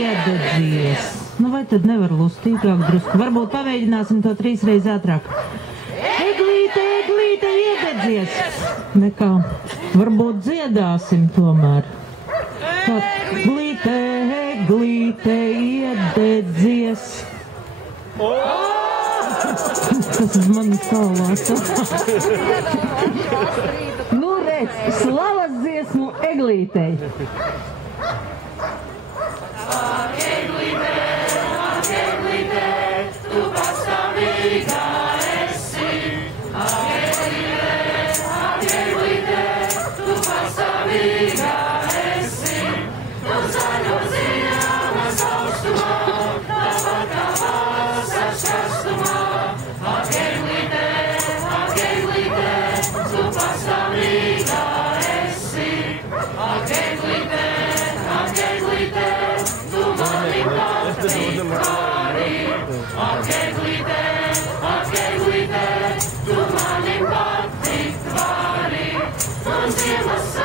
iededzies. Nu vai tad nevar lustīgāk drusku? Varbūt pamēģināsim to 3 reizes ātrāk. Eglīte, eglīte, iededzies. Nekā. Varbūt dziedāsim tomēr. Eglīte, eglīte, iededzies. Tas uz manis tālāk. Nu redz, slavas dziesmu Eglītei. Ak, Eglīte, tu pastāvīgā esi. Ak, Eglīte, tu pastāvīgā esi. Tu zaļo zināmas augstumā, tāpat kā vasars karstumā. Ak, Eglīte, tu pastāvīgā esi. Ak, Eglīte, tu mani patikt vari. Ak, Eglīte, tu mani patikt vari. Un ziemas